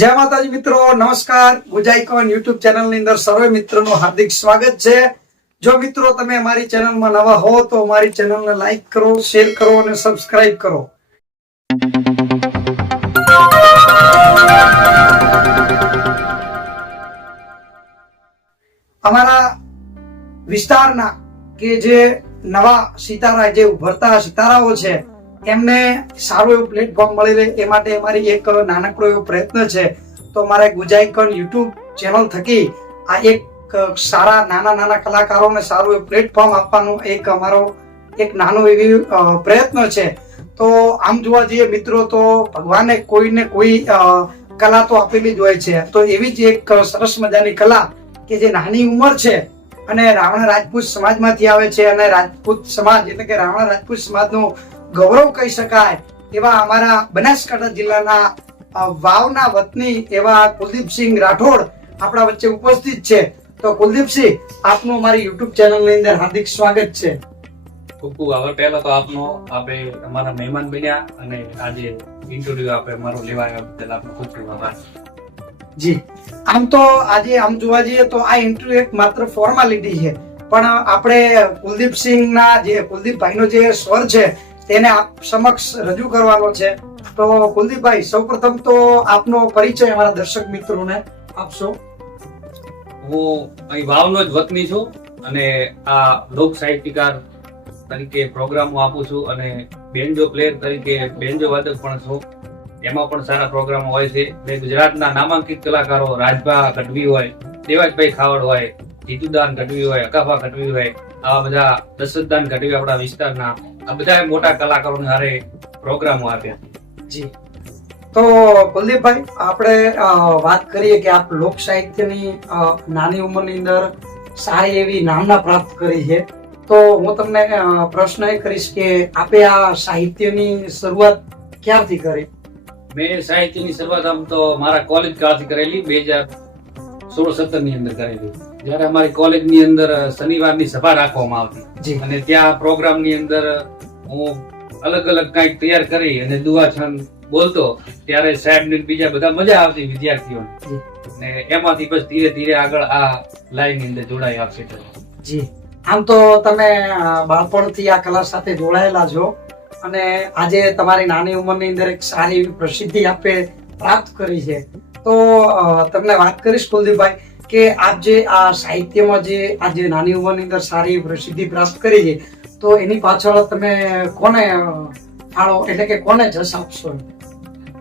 જય માતાજી મિત્રો, નમસ્કાર. ગુજાઈકોન યુટ્યુબ ચેનલ ની અંદર સર્વે મિત્રોનું હાર્દિક સ્વાગત છે. જો મિત્રો તમે અમારી ચેનલમાં નવા હો તો અમારી ચેનલને લાઈક કરો, શેર કરો અને સબસ્ક્રાઇબ કરો. અમારા વિસ્તારના કે જે નવા સિતારા જે ઉભરતા સિતારાઓ છે એમને સારું એવું પ્લેટફોર્મ મળી રહે એ માટે અમારી એક નાનકડો એવો પ્રયત્ન છે. તો અમારા ગુજાઈકોન યુટ્યુબ ચેનલ થકી આ એક સારા નાના કલાકારોને સારું એવું પ્લેટફોર્મ આપવાનો એક અમારો એક નાનો એવી પ્રયત્ન છે. તો આમ જોવા જઈએ મિત્રો તો ભગવાને કોઈને કોઈ કલા તો આપેલી જ હોય છે. તો એવી જ એક સરસ મજાની કલા કે જે નાની ઉંમર છે અને રાવણ રાજપૂત સમાજમાંથી આવે છે અને રાજપૂત સમાજ એટલે કે રાવણ રાજપૂત સમાજનું ગૌરવ કહી શકાય એવા અમારા બનાસકાંઠા જિલ્લાના વાવના વતની એવા કુલદીપસિંહ રાઠોડ આપણા વચ્ચે ઉપસ્થિત છે. તો કુલદીપસિંહ, આપનું અમારી યુટ્યુબ ચેનલ ની અંદર હાર્દિક સ્વાગત છે. ખૂબ ખૂબ આભાર. પહેલા તો આપનો અમારા મહેમાન બન્યા અને આજે ઇન્ટરવ્યુ મારો લેવાયા બદલ આપનો ખૂબ ખૂબ આભાર. જી, આમ તો આજે આમ જોવા જઈએ તો આ ઇન્ટરવ્યુ એક માત્ર ફોર્માલિટી છે, પણ આપણે કુલદીપસિંહના જે કુલદીપભાઈનો જે સ્વર છે તેને આપ સમક્ષ રજૂ કરવાનો છે. તો કુલદીપભાઈ, સૌપ્રથમ તો આપનો પરિચય અમારા દર્શક મિત્રોને આપશો. હું અહીં વાવનો જ વતની છું અને આ લોક સાહિત્યકાર તરીકે પ્રોગ્રામો આપું છું અને બેન્જો પ્લેયર તરીકે બેન્જો વાદક પણ છું. એમાં પણ સારા પ્રોગ્રામો હોય છે. ગુજરાતના નામાંકિત કલાકારો રાજભા ગઢવી હોય, દેવાજભાઈ ખાવડ હોય, જીતુદાન ગઢવી હોય, અકાફા ગઢવી હોય, આવા બધા દશરથદાન ગઢવી આપણા વિસ્તારના આ બધા મોટા કલાકારોને હારે પ્રોગ્રામો આપ્યા. જી, તો કુલદીપભાઈ, આપણે વાત કરીએ કે આપ લોક સાહિત્યની નાની ઉંમરની અંદર સારી એવી નામના પ્રાપ્ત કરી છે. તો હું તમને પ્રશ્ન એ કરીશ કે આપે આ સાહિત્યની શરૂઆત ક્યારથી કરી? મેં સાહિત્યની શરૂઆત આમ તો મારા કોલેજ કાળથી કરેલી, 2016-17 ની અંદર કરેલી. જયારે અમારી કોલેજ ની અંદર શનિવારની સભા રાખવામાં આવતી અને ત્યાં પ્રોગ્રામ ની અંદર હું અલગ અલગ કઈક તૈયાર કરી અને દુઆ બોલતો ત્યારે સાહેબ ને બીજા બધા મજા આવતી વિદ્યાર્થીઓને. અને એમાંથી બસ ધીરે ધીરે આગળ આ લાઈન ની અંદર જોડાઈ આપશે. જી, આમ તો તમે બાળપણથી આ કલા સાથે જોડાયેલા છો અને આજે તમારી નાની ઉંમરની અંદર એક સારી એવી પ્રસિદ્ધિ આપે પ્રાપ્ત કરી છે. તો તમને વાત કરીશ કુલદીપભાઈ કે આપ જે આ સાહિત્યમાં જે આજે નાની ઉંમરની અંદર સારી પ્રસિદ્ધિ પ્રાપ્ત કરી છે તો એની પાછળ તમે કોને ફાળો એટલે કે કોને જશ આપશો?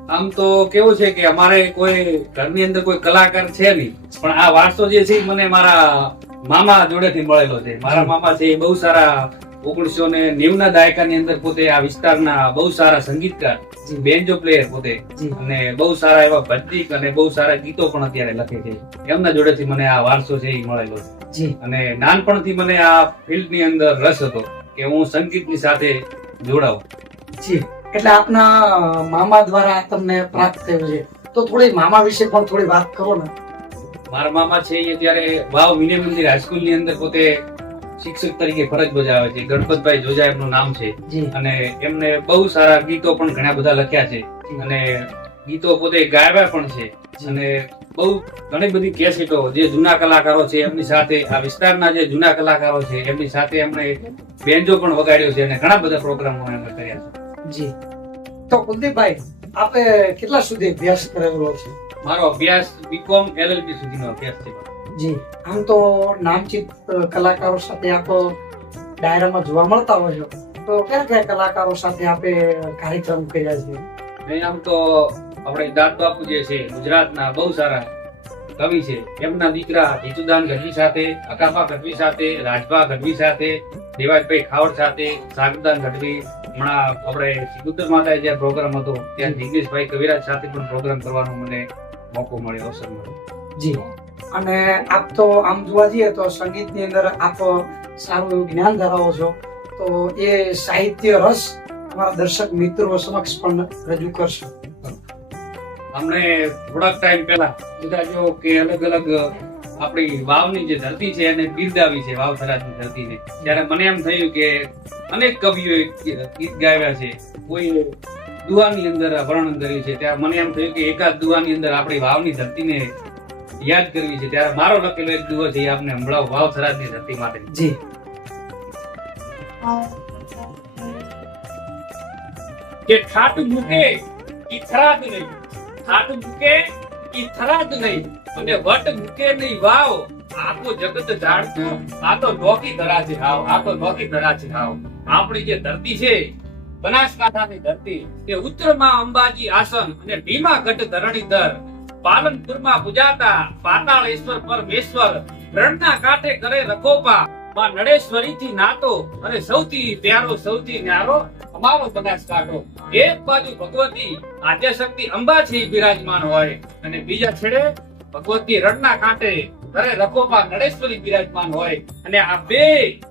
આમ તો કેવું છે કે અમારે કોઈ ઘરની અંદર કોઈ કલાકાર છે નહીં, પણ આ વારસો જે છે મને મારા મામા જોડેથી મળેલો છે. મારા મામા છે એ બહુ સારા 1990 ના દાયકાની અંદર પોતે આ વિસ્તારના બહુ સારા સંગીતકાર, બેન્જો પ્લેયર પોતે, અને બહુ સારા એવા ભજનીક અને બહુ સારા ગીતો પણ અત્યારે લખે છે. એમના જોડેથી મને આ વારસો છે એ મળેલો છે. અને નાનપણથી મને આ ફિલ્ડ ની અંદર રસ હતો કે હું સંગીતની સાથે જોડાઉં. જી, એટલે આપના મામા દ્વારા તમને પ્રાપ્ત થયું છે. તો થોડી મામા વિશે પણ થોડી વાત કરો ને. મારા મામા છે એ અત્યારે વાવ મિની મંદિર હાઈસ્કૂલ ની અંદર પોતે શિક્ષક તરીકે ફરજ બજાવે છે. ગણપતભાઈ જોજા એમનું નામ છે અને એમને બહુ સારા ગીતો પણ ઘણા બધા લખ્યા છે અને ગીતો પોતે ગાવ્યા પણ છે. અને બહુ ઘણી બધી કેસેટો જે જૂના કલાકારો છે એમની સાથે આ વિસ્તારના જે જૂના કલાકારો છે એમની સાથે એમણે બેન્જો પણ વગાડ્યો છે અને ઘણા બધા પ્રોગ્રામો એમણે કર્યા છે. જી, તો કુલદીપભાઈ, આપે કેટલા સુધી અભ્યાસ કરેલો છે? મારો અભ્યાસ બીકોમ LLB સુધીનો અભ્યાસ છે. જી, આમ તો નામચીત કલાકારો સાથે આપ ડાયરામાં જોવા મળતા હોય છો, તો કયા કલાકારો સાથે આપે કાર્યક્રમ કર્યા છે? મેં આમ તો આપણે દાદ બાપુ જે છે ગુજરાતના બહુ સારા કવિ છે, એમના દીકરા જીતુદાન ગઢવી સાથે, અકાફા ગઢવી સાથે, રાજભા ગઢવી સાથે, દેવાજભાઈ ખાવડ સાથે, સાગરદાન ગઢવી, હમણાં આપણે સિકુદર માતા જે પ્રોગ્રામ હતો ત્યાં જિગ્નેશભાઈ કવિરાજ સાથે પણ પ્રોગ્રામ કરવાનો મને મોકો મળ્યો, અવસર મળ્યો. જી, અને આપ તો આમ જોવા જઈએ તો સંગીતની અંદર આપ સારું એવું જ્ઞાન ધરાવો છો, તો એ સાહિત્ય રસ અમારા દર્શક મિત્રો સમક્ષ પણ રજૂ કરશો. અમને થોડાક ટાઈમ પહેલા બધા જો કે અલગ અલગ આપણી વાવની જે ધરતી છે એને બિરદાવી છે, વાવ થરાદની ધરતીને. ત્યારે મને એમ થયું કે અનેક કવિઓએ ગીત ગાવ્યા છે, કોઈ દુહાની અંદર વર્ણન કર્યું છે. ત્યારે મને એમ થયું કે એકાદ દુહાની અંદર આપણી વાવની ધરતીને યાદ કરવી છે. ત્યારે મારો લખેલો એક દુહો છે એ આપને સંભળાવો વાવ થરાદની ધરતી માટે. જી કે ઠાટ મૂકે ઈ થરાદ નહીં, ઠાટ મૂકે ઈ થરાદ નહીં, અને વટ મૂકે નહીં વાવ, આ તો જગત જાણતું, આ તો નોકી ધરા છે હાવ, આ તો નોકી ધરા છે હાવ. આપણી જે ધરતી છે બનાસકાંઠાની ધરતી, એ ઉત્તરમાં અંબાજી આસન અને ભીમાગઢ ધરણીધર, પાલનપુરમાં પૂજાતા પાતાળેશ્વર પરમેશ્વર, રણના કાંઠે કરે રખોપા, માં નડેશ્વરી થી નાતો, અને સૌથી પ્યારો સૌથી ન્યારો અમારો બનાસકાંઠો. એક બાજુ ભગવતી આદ્યશક્તિ અંબાજી બિરાજમાન હોય, અને બીજા છેડે ભગવતી રણના કાંઠે ઘરે રખોપા નડેશ્વરી બિરાજમાન હોય, અને આ બે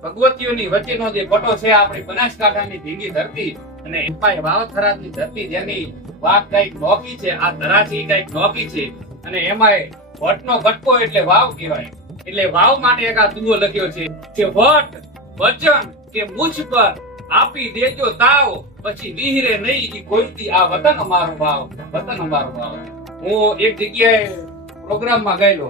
ભગવતીઓની વચ્ચેનો જે પટો છે આપણી બનાસકાંઠાની ધીંગી ધરતી, અને એમાં વાવ થરાદની ધરતી જેની વાત કઈક નોકી છે, આ ધરાજી કઈક નોકી છે, અને એમાં વટનો ગટકો એટલે વાવ કહેવાય. એટલે વાવ માટે એક આ દુહો લખ્યો છે કે વટ વચન કે મુછ પર આપી દેજો તાવ, પછી વિહરે નહીં ઈ કોઈથી આ વતન અમારું વાવ, વતન અમારું વાવ. હું એક જગ્યાએ પ્રોગ્રામમાં ગયેલો,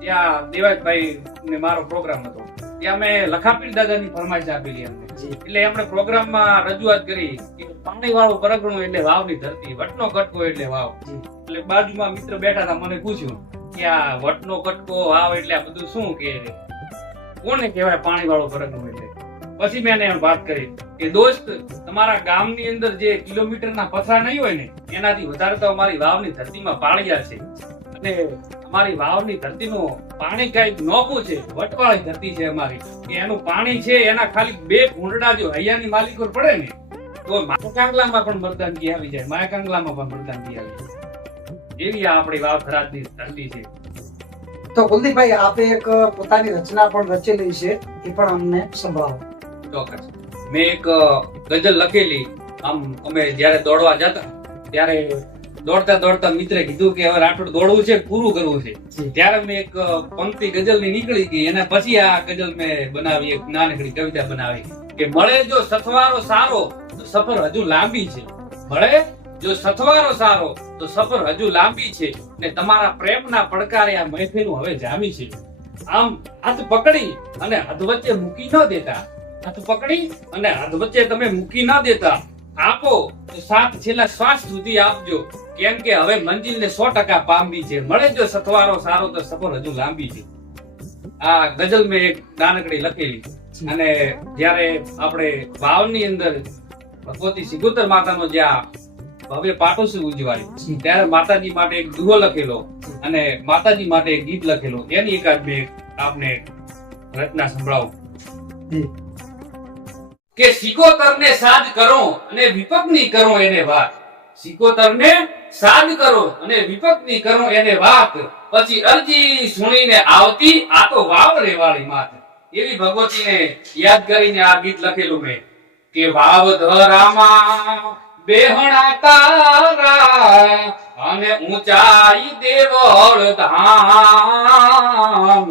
ત્યાં દેવાજભાઈ ને મારો પ્રોગ્રામ હતો, ત્યાં મેં લખાપીર દાદાની ફરમાઈશ આપેલી અમને. એટલે એમણે પ્રોગ્રામમાં રજૂઆત કરી કે પાણી વાળું પરગણું એટલે વાવની ધરતી, વટનો કટકો એટલે વાવ. એટલે બાજુમાં મિત્ર બેઠા હતા, મને પૂછ્યું કે આ વટનો કટકો વાવ એટલે આ બધું શું, કે કોને કહેવાય પાણી વાળું પરગણું એટલે? પછી મેં એને વાત કરી કે દોસ્ત, તમારા ગામની અંદર જે કિલોમીટરના પથરા નહીં હોય ને એનાથી વધારે તો અમારી વાવની ધરતીમાં પાળિયા છે, અને અમારી વાવની ધરતીનું પાણી કઈક નોખું છે, વટવાળી ધરતી છે અમારી, કે એનું પાણી છે એના ખાલી 2 ઘૂંટડા જો હૈયાની માલિકો પડે ને તો માયાકાંગલામાં પણ મરદાનગી આવી જાય, માયાકાંગલામાં પણ મરદાનગી આવી જાય. એવી આ આપણી વાવ થરાદની ધરતી છે. તો કુલદીપભાઈ, આપે એક પોતાની રચના પણ રચેલી છે, એ પણ અમને સંભળાવો. ચોક્કસ. મેં એક ગઝલ લખેલી. આમ અમે જયારે દોડવા જતા ત્યારે દોડતા દોડતા મિત્રે કીધું કે હવે રાઠોડ દોડવું છે, પૂરું કરવું છે. ત્યારે મેં એક પંક્તિ ગઝલની નીકળી ગઈ, અને પછી આ ગઝલ મેં બનાવી, એક નાનકડી કવિતા બનાવી કે મળે જો સથવારો સારો તો સફર હજુ લાંબી છે, મળે જો સથવારો સારો તો સફર હજુ લાંબી છે, ને તમારા પ્રેમના પડકારે આ મહેફિલ હવે જામી છે. આમ હાથ પકડી અને હાથ વચ્ચે મૂકી ન દેતા, હાથ પકડી અને હાથ વચ્ચે તમે મૂકી ન દેતા, આપો તો સાથ છેલ્લા શ્વાસ સુધી આપજો, કેમ કે હવે મંજિલને 100% પામવી છે, મળે જો સથવારો સારો તો સફર હજુ લાંબી છે. આ ગઝલ મેં એક નાનકડી લખેલી. અને જ્યારે આપણે વાવની અંદર ભગવતી સિગોતર માતાનો જ્યાં ભવ્ય પાટોત્સવ ઉજવાય ત્યારે માતાજી માટે એક દુહો લખેલો, અને માતાજી માટે એક ગીત લખેલો, એની એકાદ બે આપને રચના સંભળાવું કે સિકોતરને સાજ કરો અને વિપક્ષની કરો એને વાત, સિકોતરને સાજ કરો અને વિપક્ષની કરો એને વાત, પછી અરજી સુણીને આવતી આ તો વાવ રેવાળી માત. એવી ભગવતીને યાદ કરીને આ ગીત લખેલું મેં કે વાવ ધરામાં બેહણા તારા અને ઊંચાઈ દેવળ ધામ,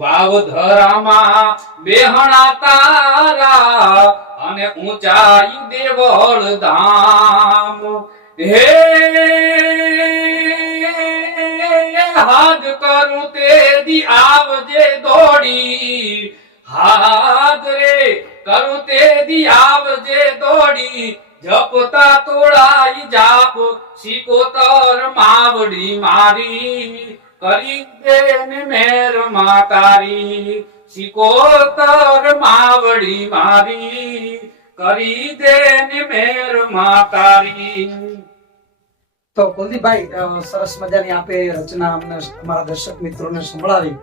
વાવ ધરામાં બેહણા તારા અને ઊંચાઈ દેવળ ધામ, હે હાથ કરું તે દી આવજે દોડી, હાથ રે કરું તે દી આવજે દોડી, જપતા તોડાઈ જાપ સિકોતર માવડી મારી, કરી દે ને મેર માતારી, સિકોતર માવડી મારી, કરી દે ને મેર માતારી. તો કુલદીપભાઈ, સરસ મજાની આપે રચના અમને અમારા દર્શક મિત્રોને સંભળાવી.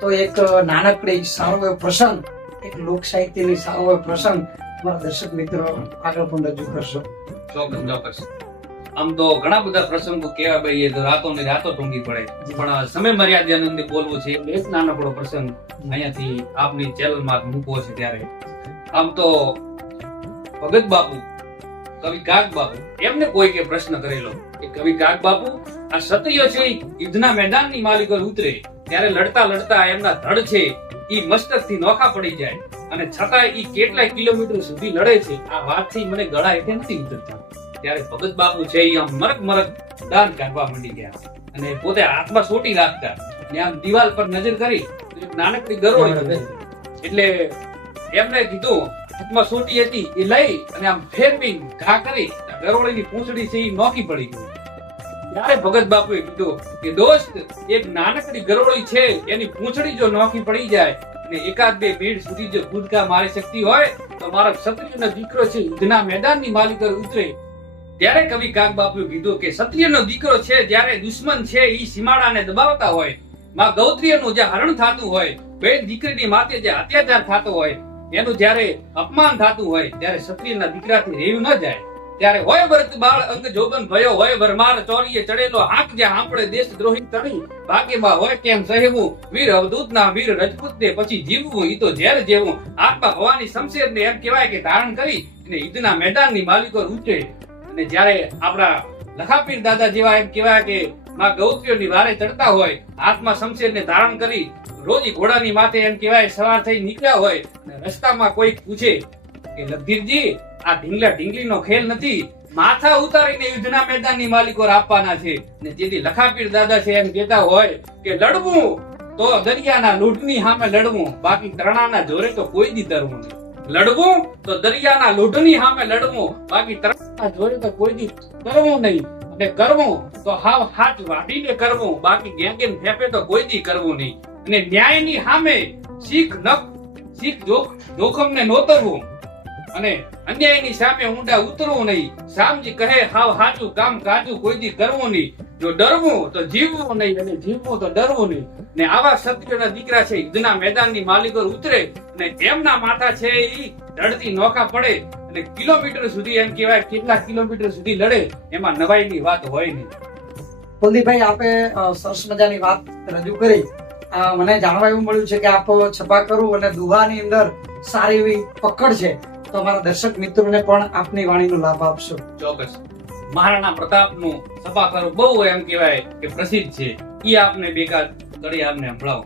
તો એક નાનકડી સારો એવો પ્રસંગ, એક લોક સાહિત્યની સારો એવો પ્રસંગ અમારા દર્શક મિત્રો આગળ પણ રજૂ કરશો. ચોક્કસ ચોક્કસ. આમ તો ઘણા બધા પ્રસંગો કેવા ભાઈ તો રાતો ને રાતો ટૂંકી પડે, પણ સમય મર્યાદાની અંદર બોલવું છે એટલે એક નાનકડો પ્રસંગ અહીંયાથી આપની ચેનલમાં મૂકવો છે. ત્યારે આમ તો ભગત બાપુ, કવિ કાગ બાપુ, એમને કોઈકે પ્રશ્ન કરેલો કે કવિ કાગ બાપુ, આ ક્ષત્રિય છે યુદ્ધના મેદાનની માલિકો ઉતરે ત્યારે લડતા લડતા એમના ધડ છે ઈ મસ્તકથી નોખા પડી જાય, અને છતાં ઈ કેટલાય કિલોમીટર સુધી લડે છે. આ વાતથી મને ગળા હેઠે નથી ઉતરતા. ત્યારે ભગત બાપુ છે એ આમ મરક દાન કાઢવા માંડી ગયા અને પોતે હાથમાં સોટી રાખતા અને આમ દિવાલ પર નજર કરી તો એક નાનકડી ગરોળી હતી. એટલે એમને કીધું હાથમાં સોટી હતી એ લઈ અને આમ ફેરવી ઘા કરી ગરોળીની પૂંછડી છે એ નોખી પડી ગઈ. ત્યારે ભગત બાપુએ કીધું કે દોસ્ત, એક નાનકડી ગરોળી છે એની પૂંછડી જો નોખી પડી જાય અને એકાદ બે મિનિટ સુધી જો કૂદકા મારી શકતી હોય તો મારો ક્ષત્રિયનો દીકરો છે યુદ્ધના મેદાનની માલિક પર ઉતરે. ત્યારે કવિ કાગ બાપુએ કીધું કે ક્ષત્રિયનો દીકરો છે જ્યારે દુશ્મન છે ઈ સીમાડાને દબાવતા હોય, માં ગૌત્રીયનું જે હરણ થતું હોય, બેન દીકરીની માથે જે અત્યાચાર થતો હોય, એનું જ્યારે અપમાન થતું હોય ત્યારે ક્ષત્રિયના દીકરાથી રહેવું ન જાય. ત્યારે હોય વ્રત બાળ અંગ જોબન ભયો હોય વરમાર ચોરીએ ચડેલો હાંક જે હાંપડે દેશ દ્રોહી તણી ભાગ્યમાં હોય કેમ સહેવું વીર અવધૂતના વીર રજપૂતને પછી જીવવું ઈ તો ઝેર જેવું. આત્મા ભવાની શમશેરને એમ કહેવાય કે ધારણ કરી અને યુદ્ધના મેદાનની માલિકો ઉતરે. અને જ્યારે આપણા લખાપીર દાદા જેવા એમ કહેવાય કે માં ગૌત્રીઓની વારે ચડતા હોય, હાથમાં શમશેરને ધારણ કરી રોજ ઘોડાની માથે એમ કહેવાય સવાર થઈ નીકળ્યા હોય અને રસ્તામાં કોઈક પૂછે કે લખધીરજી, આ ઢીંગલા ઢીંગલીનો ખેલ નથી, માથા ઉતારીને યુદ્ધના મેદાનની માલિકો આપવાના છે. ને જેથી લખાપીર દાદા છે એમ કહેતા હોય કે લડવું તો દરિયાના લૂંટની સામે લડવું, બાકી તરણાના જોરે તો કોઈ દી તરવું નહીં. લડવું તો દરિયાના લૂંટની સામે લડવું, બાકી તરણાના જોરે તો કોઈ દી તરવું નહીં. અને કરવું તો હાવ હાથ વાઢીને કરવું, બાકી ગેંગેન ફેફે તો કોઈ દી કરવું નહીં. અને ન્યાયની સામે શીખ જોખમને નોતરવું અને અન્યાયની સામે ઊંડા ઉતરવું નહીં. શામજી કહે હાવ હાચું કામ કાજુ કોઈ દી કરવું નહીં. જો ડરવું તો જીવવું નહીં અને જીવવું તો ડરવું નહીં. ને આવા ક્ષત્રિયોના દીકરા છે યુદ્ધના મેદાનની માલિકો ઉતરે અને એમના માથા છે એ ધડતી નોખા પડે અને કિલોમીટર સુધી એમ કહેવાય કેટલા કિલોમીટર સુધી લડે, એમાં નવાઈની વાત હોય નહીં. કુલદીપભાઈ, આપે સરસ મજાની વાત રજૂ કરી. મને જાણવા એવું મળ્યું છે કે આપ છપાકરું અને દુહાની અંદર સારી એવી પકડ છે, તો અમારા દર્શક મિત્રોને પણ આપની વાણીનો લાભ આપશો. ચોક્કસ. મહારાણા પ્રતાપનું છપાખરું બહુ એમ કહેવાય કે પ્રસિદ્ધ છે. ઈ આપને બેકાર તળી આપને સંભળાવો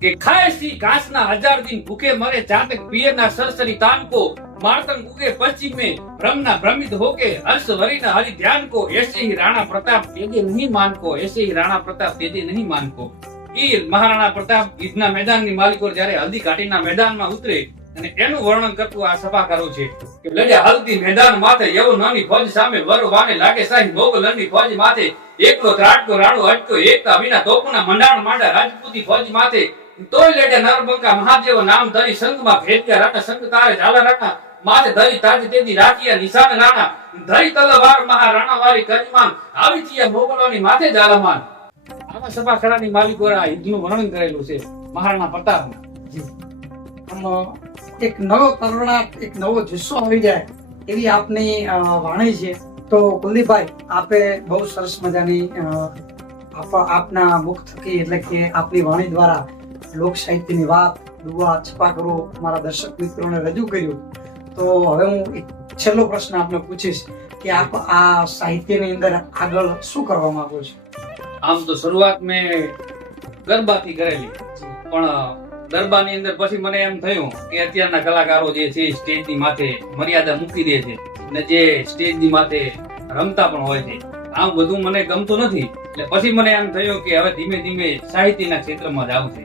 કે ખાય સી ઘાસના 1000 દિન ભૂખે મરે ચાતક પિયરના સરસરી તાન को मारतंग उगे पश्चिम में ब्रह्मना भ्रमित होके हर्ष वरीना हरि ध्यान को ऐसे ही राणा प्रताप तेजे नहीं मान को ऐसे ही राणा प्रताप तेजे नहीं मान को. ઈ મહારાણા પ્રતાપ યુદ્ધના મેદાનની માલિકો જ્યારે હલ્દી ઘાટીના મેદાનમાં ઉતરે અને એનું વર્ણન કરતું આ સભાકારો છે કે લડ્યા હલ્દી મેદાન માથે એવો નાની ફોજ સામે વરવાને લાગે સાહી મોગલની ફોજ માથે એકલો ત્રાટકો રાડો અટકો એકતા વિના તોપના મંડાણ માંડા રાજપૂતી ફોજ માથે તોય લડ્યા નરબંકા મહાદેવ નામ ધરી સંગમાં ભેટ્યા રાણા સંગ તારે ઝાલા રાણા માથે ધરી તાજ તેદી રાખિયા નિશાન રાણા ધરી તલવાર મહારાણા વારી કરીમાન આવી ચિયા મોગલોની માથે જાલમાન. આવા સભાખરાની માલિકો આ યુદ્ધનું વર્ણન કરેલું છે મહારાણા પ્રતાપનું. એક નવો તરણાટ, એક નવો જુસ્સો આવી જાય એવી આપની વાણી છે. તો કુલદીપભાઈ, આપે બહુ સરસ મજાની આપના મુખ થકી એટલે કે આપની વાણી દ્વારા લોક સાહિત્યની વાત, દુઆ, છપાખરો અમારા દર્શક મિત્રોને રજૂ કર્યું. તો હવે હું એક છેલ્લો પ્રશ્ન આપને પૂછીશ કે આપ આ સાહિત્યની અંદર આગળ શું કરવા માંગો છો? આમ તો શરૂઆત મેં ગરબાથી કરેલી, પણ ગરબાની અંદર પછી મને એમ થયું કે અત્યારના કલાકારો જે છે સ્ટેજની માથે મર્યાદા મૂકી દે છે અને જે સ્ટેજની માથે રમતા પણ હોય છે, આમ બધું મને ગમતું નથી. એટલે પછી મને એમ થયું કે હવે ધીમે ધીમે સાહિત્યના ક્ષેત્રમાં જ આવશે.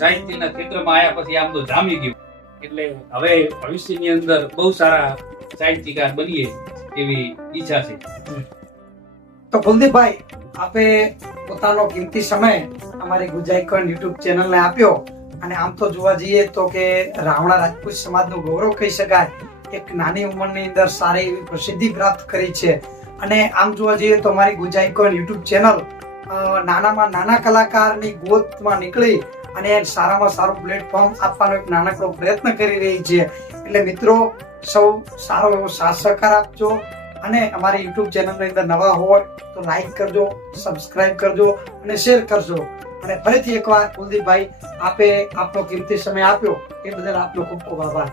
સાહિત્યના ક્ષેત્રમાં આવ્યા પછી આમ તો જામી ગયું. એટલે હવે ભવિષ્યની અંદર બહુ સારા સાહિત્યકાર બનીએ એવી ઈચ્છા છે. તો કુલદીપભાઈ, આપે પોતાનો કિંમતી સમય અમારી ગુજરાઈકોન યુટ્યુબ ચેનલને આપ્યો અને આમ તો જોવા જઈએ તો કે રાવણા રાજપૂત સમાજનું ગૌરવ કહી શકાય. એક નાની ઉંમરની અંદર સારી એવી પ્રસિદ્ધિ પ્રાપ્ત કરી છે અને આમ જોવા જઈએ તો અમારી ગુજરાઈકોન યુટ્યુબ ચેનલ નાનામાં નાના કલાકારની ગોતમાં નીકળી અને સારામાં સારું પ્લેટફોર્મ આપવાનો એક નાનકડો પ્રયત્ન કરી રહી છે. એટલે મિત્રો, સૌ સારો એવો સાથ સહકાર આપજો અને અમારી યુટ્યુબ ચેનલની અંદર નવા હોય તો લાઈક કરજો, સબસ્ક્રાઇબ કરજો અને શેર કરજો. અને ફરીથી એકવાર કુલદીપભાઈ, આપે આપનો કિંમતી સમય આપ્યો એ બદલ આપનો ખૂબ ખૂબ આભાર.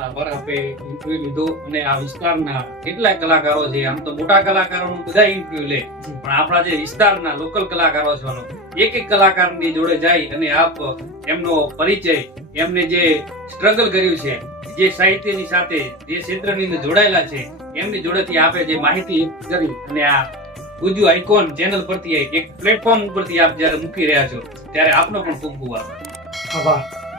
આપે ઇન્ટરવ્યુ લીધો અને આ વિસ્તારના કેટલાય કલાકારો છે, આમ તો મોટા કલાકારોનું બધા ઇન્ટરવ્યુ લે, પણ આપણા જે વિસ્તારના લોકલ કલાકારો છે એક એક કલાકારની જોડે જાય અને આપ એમનો પરિચય એમને જે સ્ટ્રગલ કર્યું છે, જે સાહિત્યની સાથે જે ક્ષેત્રની અંદર જોડાયેલા છે, એમની જોડેથી આપે જે માહિતી કરી અને આ ગુજુ આઇકોન ચેનલ પરથી એક પ્લેટફોર્મ ઉપરથી આપ જ્યારે મૂકી રહ્યા છો ત્યારે આપનો પણ ખૂબ ખૂબ આભાર. આભાર.